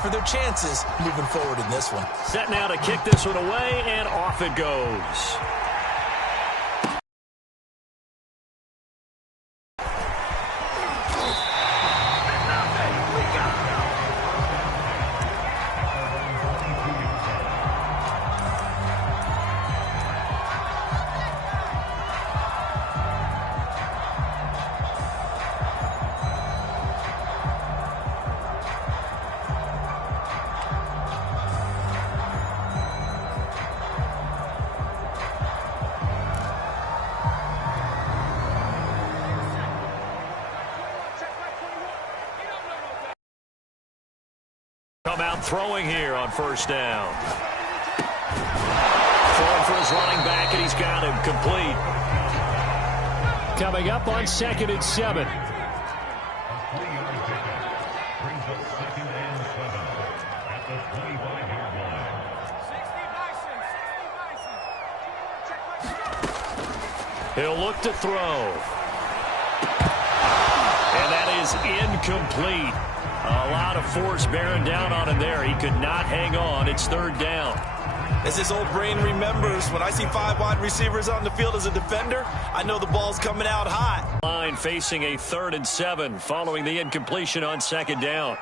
for their chances moving forward in this one. Set now to kick this one away, and off it goes. Come out throwing here on first down. Throwing for his running back, and he's got him complete. Coming up on 2nd and 7. He'll look to throw. And that is incomplete. A lot of force bearing down on him there. He could not hang on. It's 3rd down. As his old brain remembers, when I see 5 wide receivers on the field as a defender, I know the ball's coming out hot. Line facing a 3rd and 7 following the incompletion on 2nd down.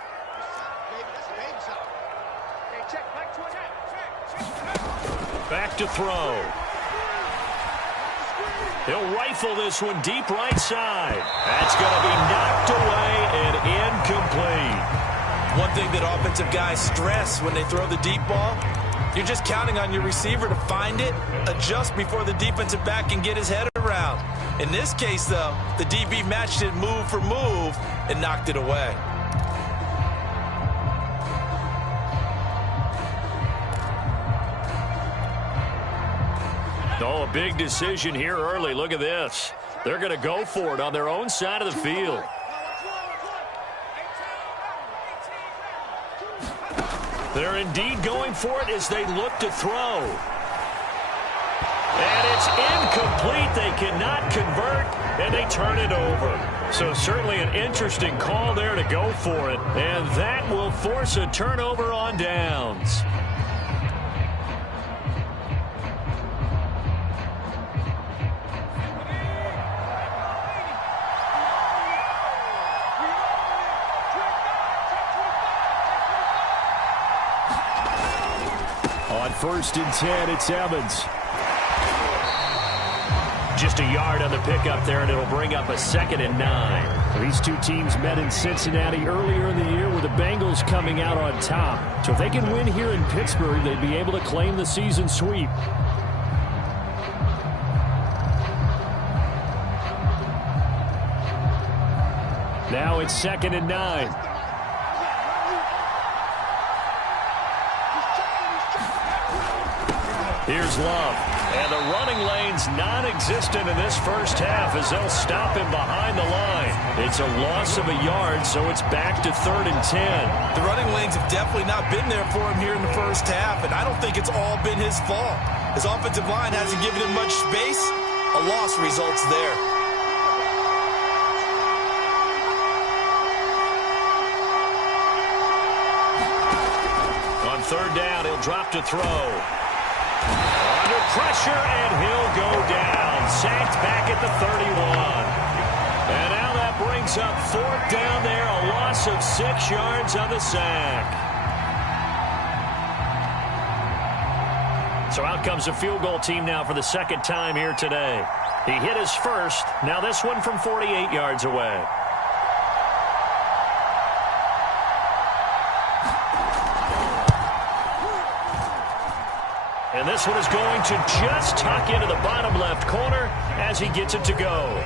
Back to throw. He'll rifle this one deep right side. That's going to be knocked away and incomplete. One thing that offensive guys stress when they throw the deep ball, you're just counting on your receiver to find it, adjust before the defensive back can get his head around. In this case, though, the DB matched it move for move and knocked it away. Oh, a big decision here early. Look at this. They're going to go for it on their own side of the field. They're indeed going for it as they look to throw. And it's incomplete. They cannot convert, and they turn it over. So certainly an interesting call there to go for it. And that will force a turnover on downs. On 1st and 10, it's Evans. Just a yard on the pickup there, and it'll bring up a 2nd and 9. These two teams met in Cincinnati earlier in the year with the Bengals coming out on top. So if they can win here in Pittsburgh, they'd be able to claim the season sweep. Now it's 2nd and 9. Here's Love. And the running lane's non-existent in this first half as they'll stop him behind the line. It's a loss of a yard, so it's back to 3rd and 10. The running lanes have definitely not been there for him here in the first half, and I don't think it's all been his fault. His offensive line hasn't given him much space. A loss results there. On 3rd down, he'll drop to throw. Under pressure, and he'll go down. Sacked back at the 31. And now that brings up 4th down there. A loss of 6 yards on the sack. So out comes a field goal team now for the 2nd time here today. He hit his first. Now this one from 48 yards away. And this one is going to just tuck into the bottom left corner as he gets it to go.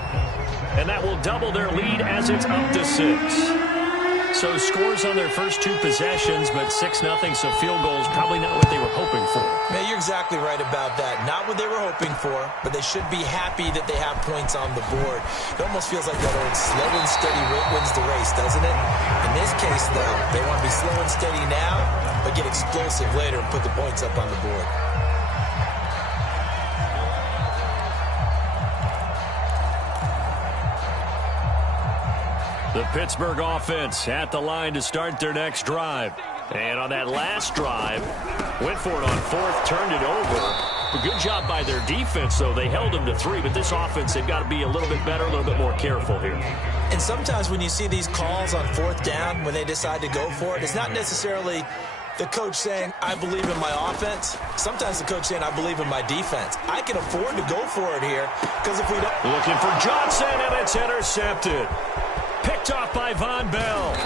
And that will double their lead as it's up to 6. So scores on their first 2 possessions, but 6-0, so field goals probably not what they were hoping for. Man, you're exactly right about that. Not what they were hoping for, but they should be happy that they have points on the board. It almost feels like that old slow and steady wins the race, doesn't it? In this case, though, they want to be slow and steady now, but get explosive later and put the points up on the board. The Pittsburgh offense at the line to start their next drive. And on that last drive, went for it on fourth, turned it over. A good job by their defense, though. They held them to 3, but this offense, they've got to be a little bit better, a little bit more careful here. And sometimes when you see these calls on fourth down, when they decide to go for it, it's not necessarily the coach saying, I believe in my offense. Sometimes the coach saying, I believe in my defense. I can afford to go for it here because if we don't... Looking for Johnson, and it's intercepted. Picked off by Von Bell.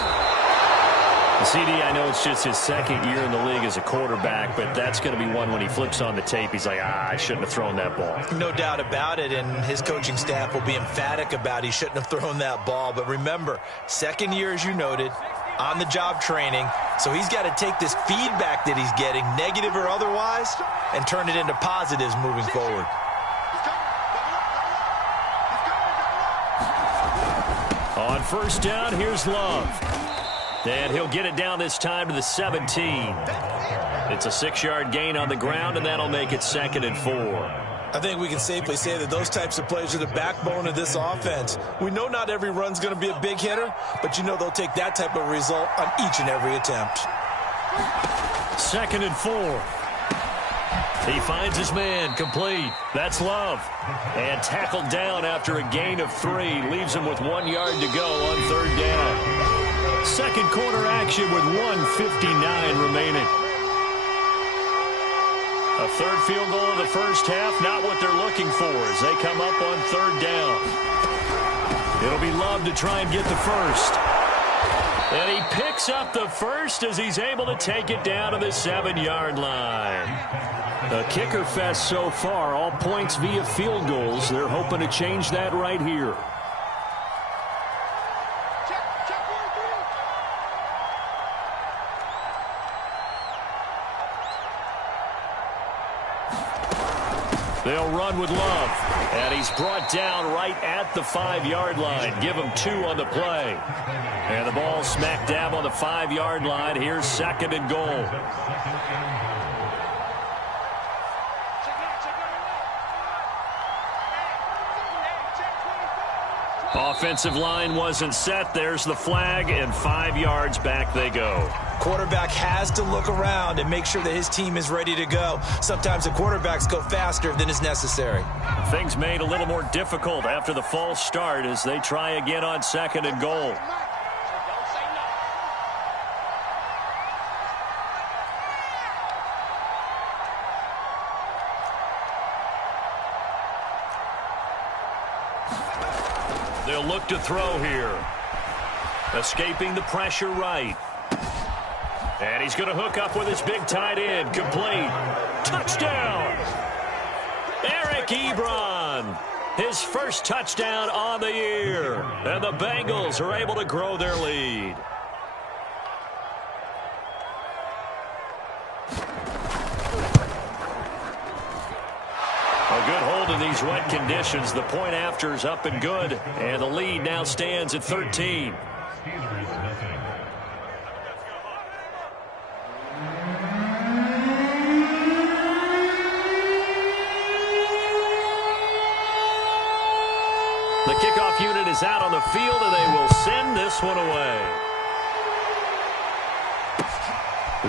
CD, I know it's just his second year in the league as a quarterback, but that's going to be one when he flips on the tape. He's like, I shouldn't have thrown that ball. No doubt about it, and his coaching staff will be emphatic about he shouldn't have thrown that ball. But remember, second year, as you noted, on-the-job training, so he's got to take this feedback that he's getting, negative or otherwise, and turn it into positives moving forward. On first down, here's Love. And he'll get it down this time to the 17. It's a 6-yard gain on the ground, and that'll make it 2nd and 4. I think we can safely say that those types of plays are the backbone of this offense. We know not every run's going to be a big hitter, but you know they'll take that type of result on each and every attempt. 2nd and 4. He finds his man, complete. That's Love. And tackled down after a gain of 3. Leaves him with 1 yard to go on 3rd down. Second quarter action with 1:59 remaining. A third field goal of the first half, not what they're looking for as they come up on 3rd down. It'll be Love to try and get the first. And he picks up the first as he's able to take it down to the 7-yard line. A kicker fest so far, all points via field goals. They're hoping to change that right here. They'll run with Love. And he's brought down right at the 5-yard line. Give him 2 on the play. And the ball smack dab on the 5-yard line. Here's 2nd and goal. Offensive line wasn't set. There's the flag, and 5 yards back they go. Quarterback has to look around and make sure that his team is ready to go. Sometimes the quarterbacks go faster than is necessary. Things made a little more difficult after the false start as they try again on 2nd and goal. They'll look to throw here. Escaping the pressure right. And he's going to hook up with his big tight end. Complete. Touchdown. Eric Ebron. His first touchdown on the year. And the Bengals are able to grow their lead. A good hold in these wet conditions. The point after is up and good. And the lead now stands at 13. The kickoff unit is out on the field, and they will send this one away.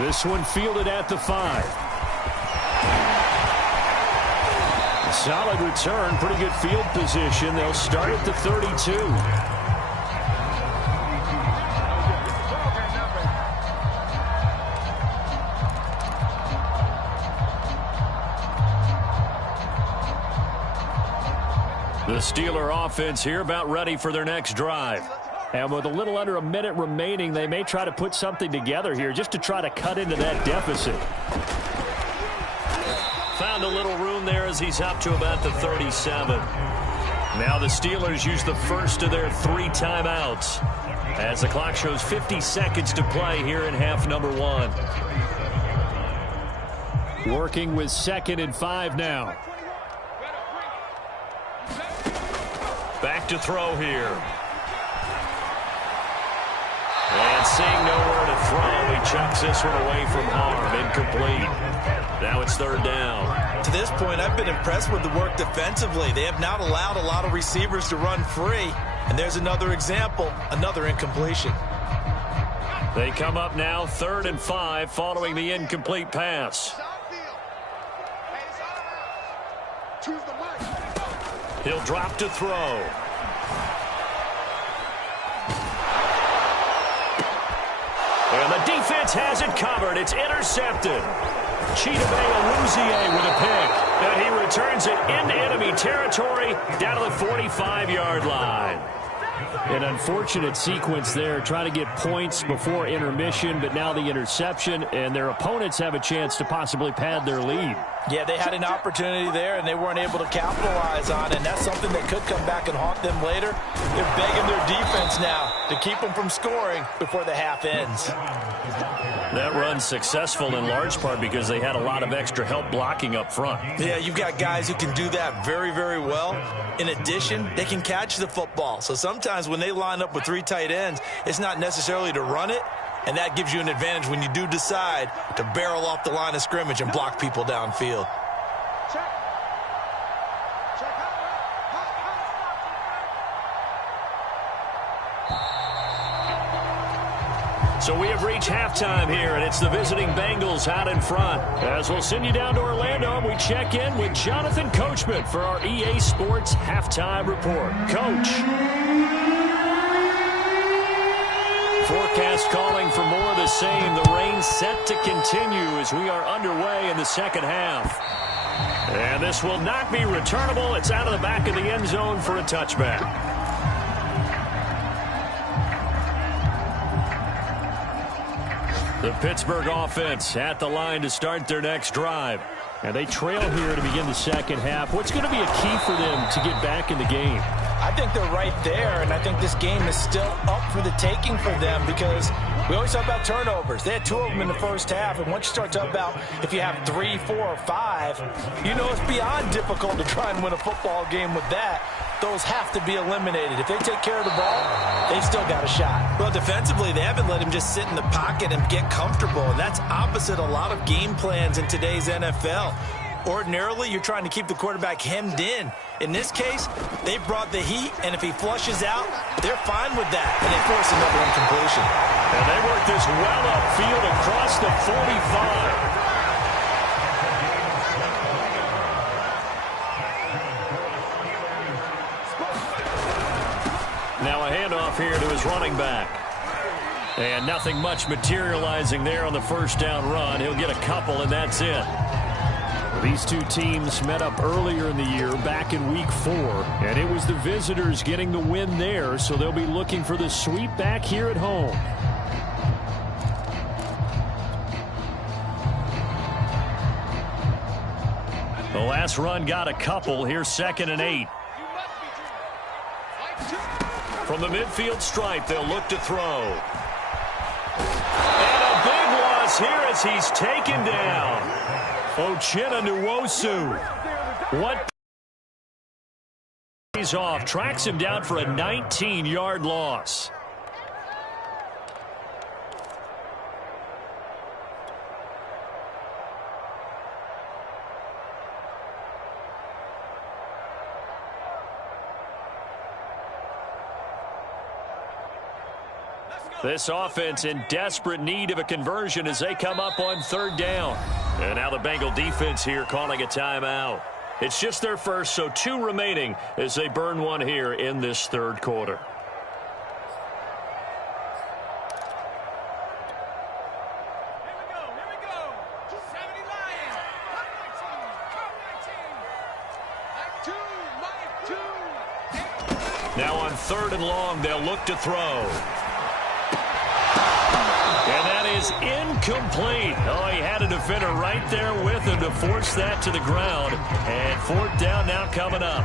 This one fielded at the 5. Solid return, pretty good field position. They'll start at the 32. The Steeler offense here about ready for their next drive. And with a little under a minute remaining, they may try to put something together here just to try to cut into that deficit. Found a little room there as he's up to about the 37. Now the Steelers use the first of their 3 timeouts as the clock shows 50 seconds to play here in half number 1. Working with 2nd and 5 now. Back to throw here. And seeing nowhere to throw, he chucks this one away from harm. Incomplete. Now it's 3rd down. To this point, I've been impressed with the work defensively. They have not allowed a lot of receivers to run free. And there's another example, another incompletion. They come up now 3rd and 5 following the incomplete pass. He'll drop to throw. And the defense has it covered. It's intercepted. Chidobe Awuzie with a pick. And he returns it into enemy territory down to the 45-yard line. An unfortunate sequence there, trying to get points before intermission, but now the interception, and their opponents have a chance to possibly pad their lead. Yeah, they had an opportunity there, and they weren't able to capitalize on it, and that's something that could come back and haunt them later. They're begging their defense now to keep them from scoring before the half ends. That run's successful in large part because they had a lot of extra help blocking up front. Yeah, you've got guys who can do that very, very well. In addition, they can catch the football. So sometimes when they line up with 3 tight ends, it's not necessarily to run it, and that gives you an advantage when you do decide to barrel off the line of scrimmage and block people downfield. So we have reached halftime here, and it's the visiting Bengals out in front. As we'll send you down to Orlando, we check in with Jonathan Coachman for our EA Sports Halftime Report. Coach. Forecast calling for more of the same. The rain set to continue as we are underway in the second half. And this will not be returnable. It's out of the back of the end zone for a touchback. The Pittsburgh offense at the line to start their next drive. And they trail here to begin the second half. What's going to be a key for them to get back in the game? I think they're right there, and I think this game is still up for the taking for them because we always talk about turnovers. They had 2 of them in the first half, and once you start talking about if you have 3, 4, or 5, you know it's beyond difficult to try and win a football game with that. Those have to be eliminated. If they take care of the ball, they've still got a shot. Well, defensively, they haven't let him just sit in the pocket and get comfortable, and that's opposite a lot of game plans in today's NFL. Ordinarily, you're trying to keep the quarterback hemmed in. In this case, they brought the heat, and if he flushes out, they're fine with that, and they force another incompletion. And they work this well upfield across the 45. Now a handoff here to his running back. And nothing much materializing there on the first down run. He'll get a couple, and that's it. These two teams met up earlier in the year, back in Week 4, and it was the visitors getting the win there, so they'll be looking for the sweep back here at home. The last run got a couple. Here's 2nd and 8. From the midfield stripe, they'll look to throw. And a big loss here as he's taken down. Uchenna Nwosu. What? He's off. Tracks him down for a 19-yard loss. This offense in desperate need of a conversion as they come up on 3rd down. And now the Bengal defense here calling a timeout. It's just their first, so 2 remaining as they burn one here in this 3rd quarter. Now on 3rd and long, they'll look to throw. And that is incomplete. Oh, he had a defender right there with him to force that to the ground. And 4th down now coming up.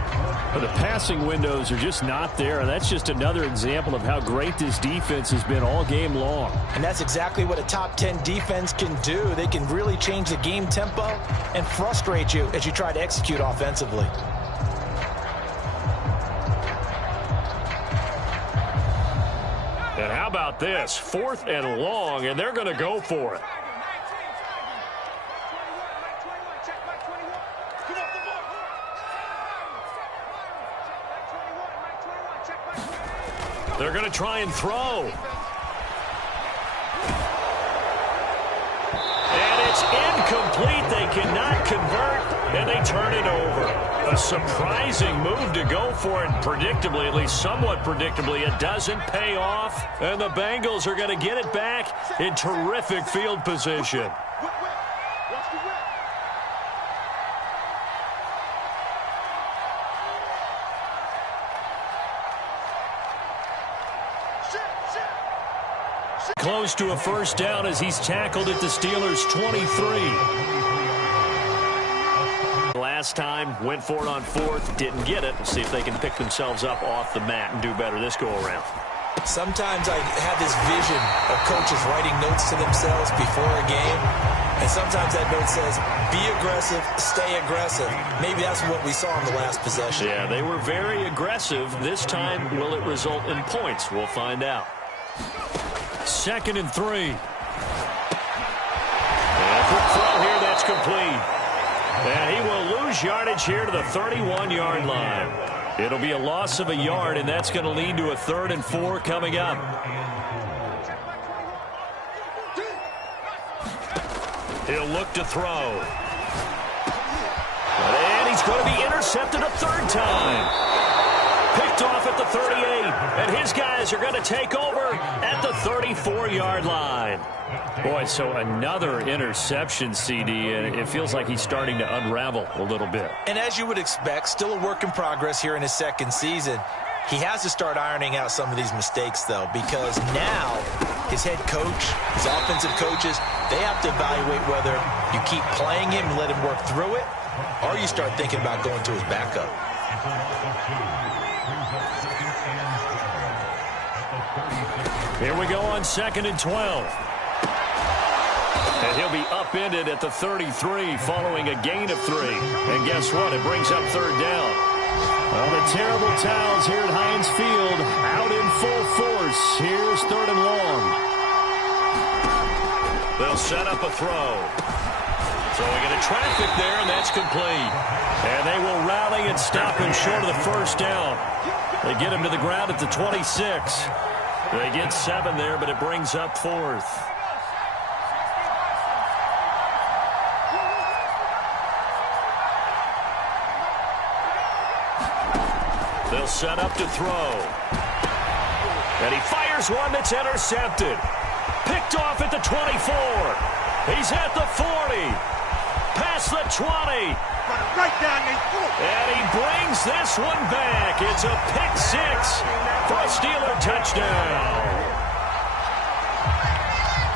Well, the passing windows are just not there, and that's just another example of how great this defense has been all game long. And that's exactly what a top 10 defense can do. They can really change the game tempo and frustrate you as you try to execute offensively. And how about this? 4th and long, and they're going to go for it. They're going to try and throw. incomplete. They cannot convert, and they turn it over. A surprising move to go for it. Predictably, at least somewhat predictably, it doesn't pay off. And the Bengals are going to get it back in terrific field position. Close to a first down as he's tackled at the Steelers' 23. Last time, went for it on fourth, didn't get it. See if they can pick themselves up off the mat and do better this go-around. Sometimes I have this vision of coaches writing notes to themselves before a game, and sometimes that note says, be aggressive, stay aggressive. Maybe that's what we saw in the last possession. Yeah, they were very aggressive. This time, will it result in points? We'll find out. 2nd and 3. And a quick throw here, that's complete. And he will lose yardage here to the 31-yard line. It'll be a loss of a yard, and that's going to lead to a 3rd and 4 coming up. He'll look to throw. And he's going to be intercepted a 3rd time. Picked off at the 38, and his guys are going to take over at the 34-yard line. Boy, so another interception, CD, and it feels like he's starting to unravel a little bit. And as you would expect, still a work in progress here in his 2nd season. He has to start ironing out some of these mistakes, though, because now his head coach, his offensive coaches, they have to evaluate whether you keep playing him and let him work through it, or you start thinking about going to his backup. Here we go on 2nd and 12. And he'll be upended at the 33 following a gain of 3. And guess what? It brings up 3rd down. Well, the terrible towels here at Heinz Field out in full force. Here's 3rd and long. They'll set up a throw. Throwing into traffic there, and that's complete. And they will rally and stop him short of the 1st down. They get him to the ground at the 26. They get 7 there, but it brings up 4th. They'll set up to throw. And he fires one that's intercepted. Picked off at the 24. He's at the 40. Past the 20. Right down there. And he brings this one back. It's a pick 6 for a Steeler touchdown.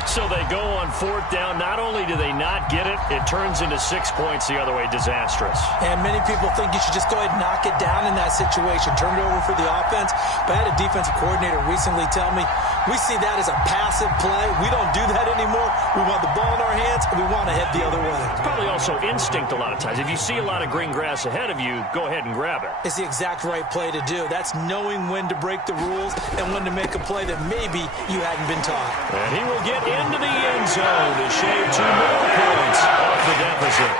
So they go on 4th down. Not only do they not get it, it turns into 6 points the other way. Disastrous. And many people think you should just go ahead and knock it down in that situation. Turn it over for the offense. But I had a defensive coordinator recently tell me, we see that as a passive play. We don't do that anymore. We want the ball in our hands, and we want to head the other way. It's probably also instinct a lot of times. If you see a lot of green grass ahead of you, go ahead and grab it. It's the exact right play to do. That's knowing when to break the rules and when to make a play that maybe you hadn't been taught. And he will get into the end zone to shave 2 more points off the deficit.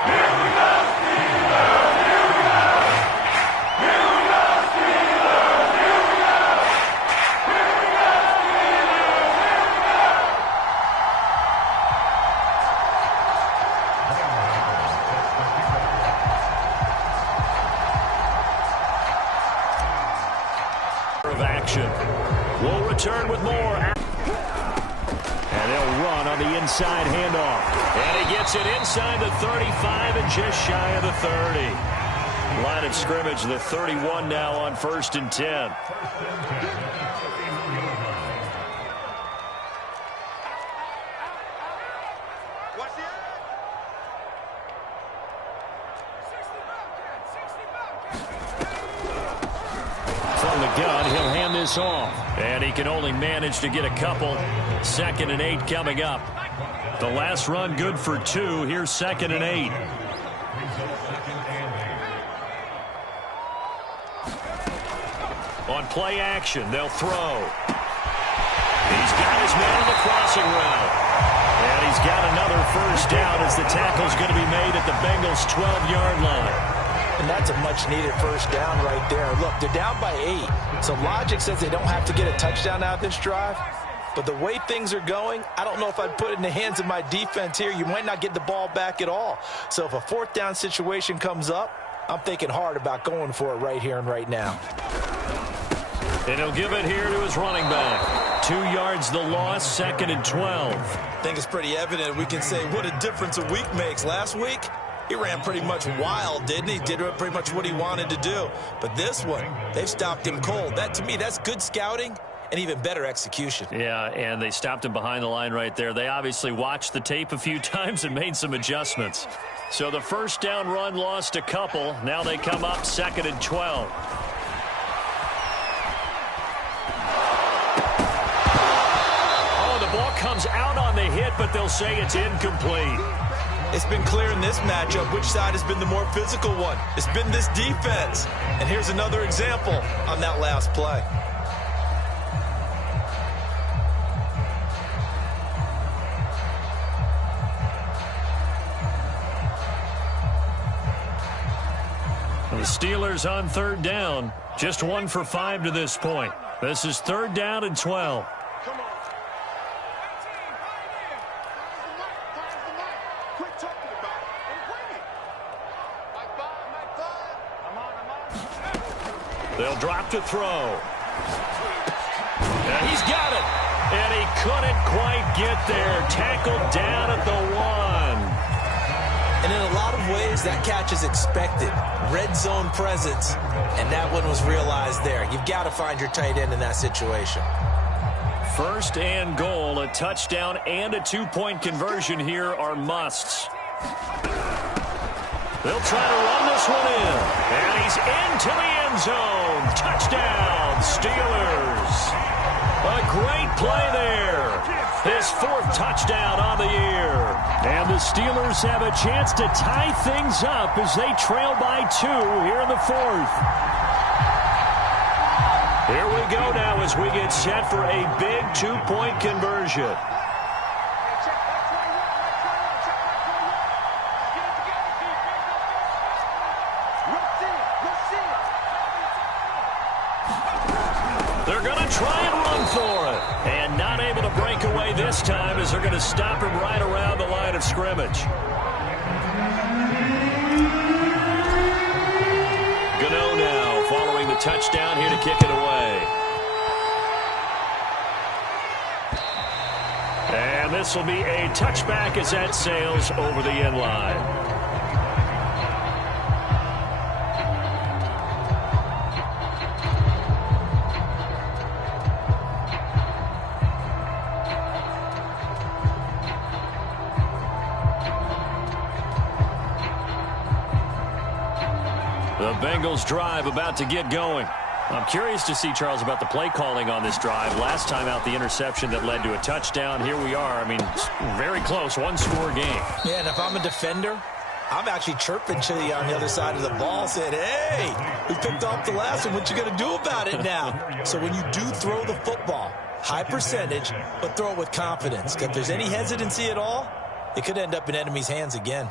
Of action. We'll return with more. And they'll run on the inside handoff. And he gets it inside the 35 and just shy of the 30. Line of scrimmage, the 31 now on 1st and 10. From the gun, he'll hand this off. And he can only manage to get a couple. 2nd and 8 coming up. The last run good for 2. Here's 2nd and 8. On play action, they'll throw. He's got his man on the crossing route. And he's got another first down as the tackle's going to be made at the Bengals' 12-yard line. And that's a much-needed first down right there. Look, they're down by 8. So logic says they don't have to get a touchdown out of this drive. But the way things are going, I don't know if I'd put it in the hands of my defense here. You might not get the ball back at all. So if a fourth down situation comes up, I'm thinking hard about going for it right here and right now. And he'll give it here to his running back. 2 yards the loss, 2nd and 12. I think it's pretty evident. We can say what a difference a week makes. Last week, he ran pretty much wild, didn't he? Did pretty much what he wanted to do. But this one, they've stopped him cold. That, to me, that's good scouting and even better execution. Yeah, and they stopped him behind the line right there. They obviously watched the tape a few times and made some adjustments. So the first down run lost a couple. Now they come up 2nd and 12. Oh, the ball comes out on the hit, but they'll say it's incomplete. It's been clear in this matchup which side has been the more physical one. It's been this defense. And here's another example on that last play. The Steelers on 3rd down. Just 1 for 5 to this point. This is 3rd down and 12. They'll drop to throw. And he's got it. And he couldn't quite get there. Tackled down at the 1. And in a lot of ways, that catch is expected. Red zone presence, and that one was realized there. You've got to find your tight end in that situation. 1st and goal, a touchdown and a 2-point conversion here are musts. They'll try to run this one in. And he's into the end zone. Touchdown, Steelers. A great play there. His 4th touchdown on the year. And the Steelers have a chance to tie things up as they trail by 2 here in the 4th. Here we go now as we get set for a big 2-point conversion. They're going to try and run for it. And not able to break away this time as they're going to stop him right around the line of scrimmage. Gano now following the touchdown here to kick it away. And this will be a touchback as that sails over the end line. The Bengals drive about to get going. I'm curious to see, Charles, about the play calling on this drive. Last time out, the interception that led to a touchdown. Here we are. I mean, very close, 1-score game. Yeah, and if I'm a defender, I'm actually chirping to you on the other side of the ball, saying, hey, we picked off the last one. What you going to do about it now? So when you do throw the football, high percentage, but throw it with confidence. If there's any hesitancy at all, it could end up in enemy's hands again.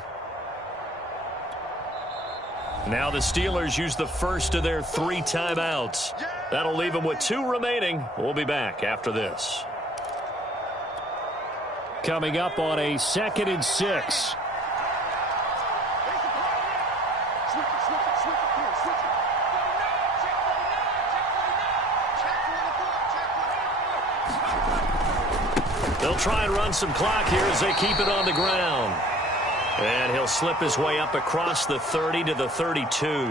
Now the Steelers use the first of their 3 timeouts. That'll leave them with 2 remaining. We'll be back after this. Coming up on a 2nd and 6. They'll try and run some clock here as they keep it on the ground. And he'll slip his way up across the 30 to the 32.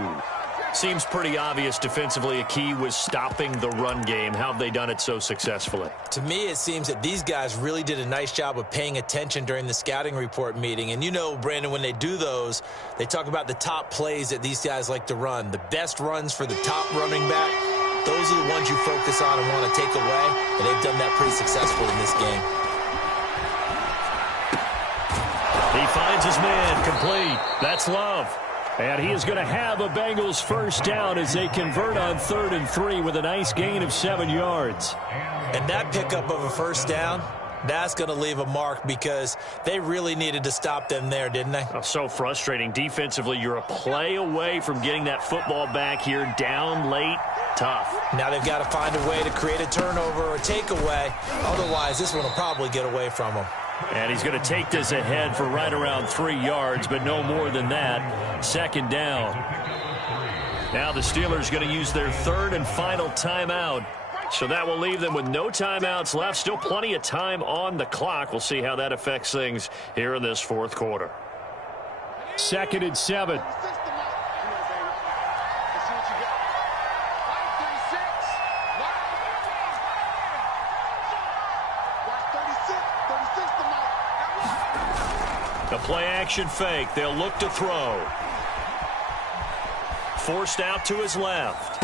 Seems pretty obvious defensively a key was stopping the run game. How have they done it so successfully? To me, it seems that these guys really did a nice job of paying attention during the scouting report meeting. And you know, Brandon, when they do those, they talk about the top plays that these guys like to run. The best runs for the top running back, those are the ones you focus on and want to take away. And they've done that pretty successfully in this game. He finds his man complete. That's Love. And he is going to have a Bengals first down as they convert on 3rd and 3 with a nice gain of 7 yards. And that pickup of a first down, That's going to leave a mark because they really needed to stop them there, didn't they? Oh, so frustrating. Defensively, you're a play away from getting that football back here, down late. Tough. Now they've got to find a way to create a turnover or a takeaway. Otherwise, this one will probably get away from them. And he's going to take this ahead for right around 3 yards, but no more than that. Second down. Now the Steelers going to use their third and final timeout. So that will leave them with no timeouts left. Still plenty of time on the clock. We'll see how that affects things here in this fourth quarter. 2nd and 7. The play action fake. They'll look to throw. Forced out to his left.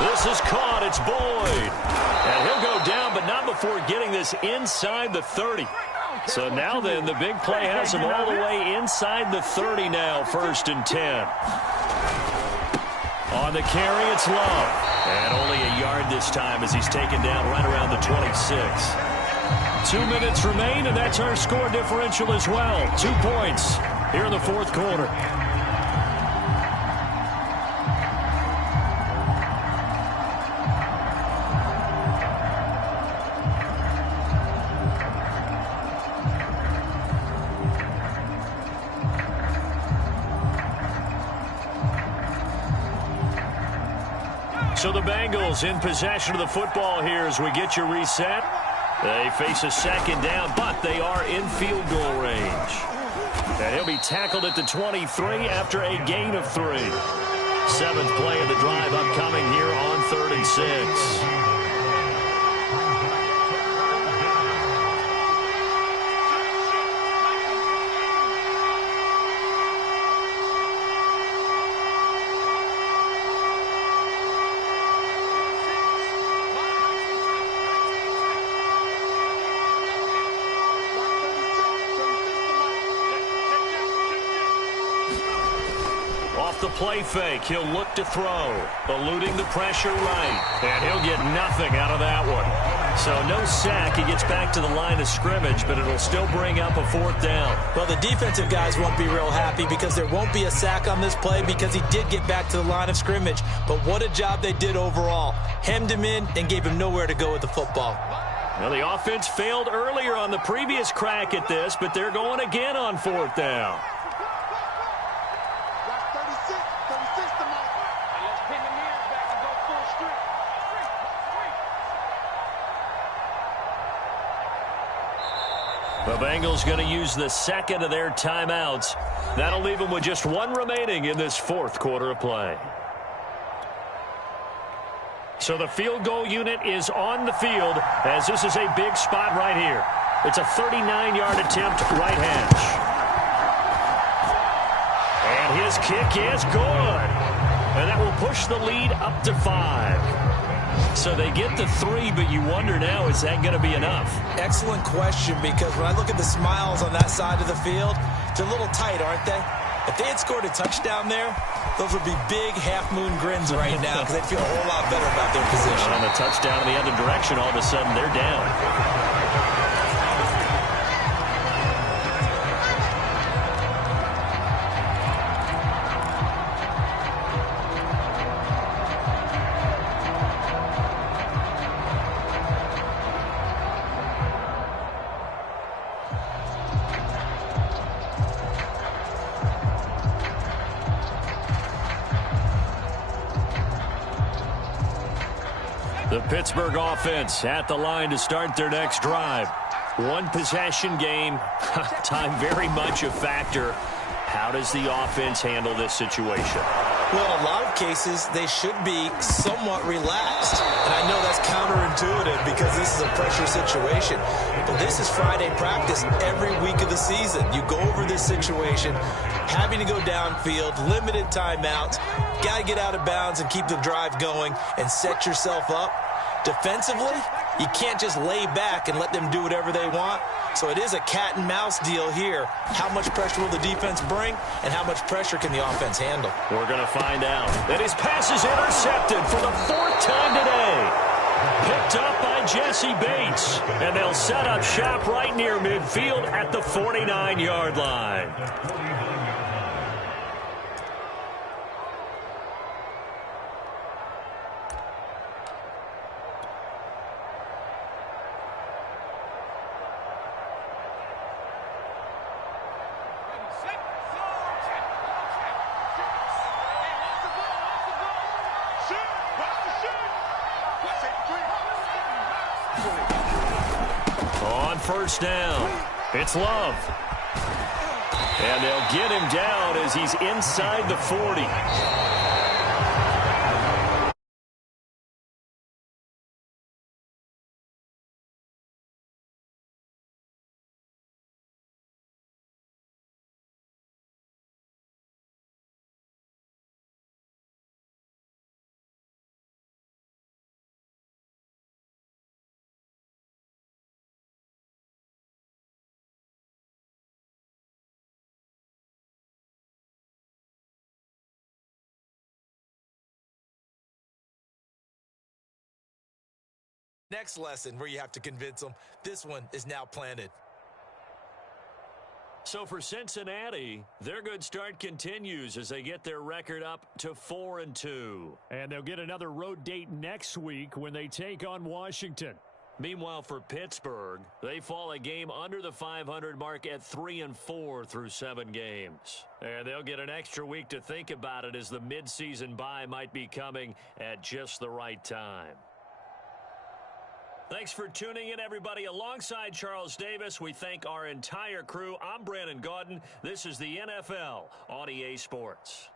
This is caught. It's Boyd. And he'll go down, but not before getting this inside the 30. So now then, the big play has him all the way inside the 30 now, 1st and 10. On the carry, it's Love. And only a yard this time as he's taken down right around the 26. 2 minutes remain, and that's our score differential as well. 2 points here in the fourth quarter. So the Bengals in possession of the football here as we get you reset. They face a second down, but they are in field goal range. And he'll be tackled at the 23 after a gain of 3. 7th play of the drive upcoming here on 3rd and 6. The play fake. He'll look to throw. Eluding the pressure right. And he'll get nothing out of that one. So no sack. He gets back to the line of scrimmage, but it'll still bring up a 4th down. Well, the defensive guys won't be real happy because there won't be a sack on this play because he did get back to the line of scrimmage. But what a job they did overall. Hemmed him in and gave him nowhere to go with the football. Well, the offense failed earlier on the previous crack at this, but they're going again on 4th down. The Bengals going to use the second of their timeouts. That'll leave them with just 1 remaining in this fourth quarter of play. So the field goal unit is on the field as this is a big spot right here. It's a 39-yard attempt right hash. And his kick is good. And that will push the lead up to 5. So they get the 3, but you wonder now, is that going to be enough? Excellent question, because when I look at the smiles on that side of the field, they're a little tight, aren't they? If they had scored a touchdown there, those would be big half-moon grins right now because they'd feel a whole lot better about their position. And on the touchdown in the other direction, all of a sudden they're down. The Pittsburgh offense at the line to start their next drive. 1 possession game. Time very much a factor. How does the offense handle this situation? Well, in a lot of cases, they should be somewhat relaxed. And I know that's counterintuitive because this is a pressure situation. But this is Friday practice every week of the season. You go over this situation, having to go downfield, limited timeouts, got to get out of bounds and keep the drive going and set yourself up. Defensively, you can't just lay back and let them do whatever they want. So it is a cat and mouse deal here. How much pressure will the defense bring and how much pressure can the offense handle? We're going to find out. That his pass is intercepted for the 4th time today. Picked up by Jesse Bates. And they'll set up shop right near midfield at the 49-yard line. On first down, it's Love. And they'll get him down as he's inside the 40. Next lesson where you have to convince them. This one is now planted. So for Cincinnati, their good start continues as they get their record up to 4-2. And they'll get another road date next week when they take on Washington. Meanwhile, for Pittsburgh, they fall a game under the 500 mark at 3-4 through 7 games. And they'll get an extra week to think about it as the midseason bye might be coming at just the right time. Thanks for tuning in, everybody. Alongside Charles Davis, we thank our entire crew. I'm Brandon Gaudin. This is the NFL on EA Sports.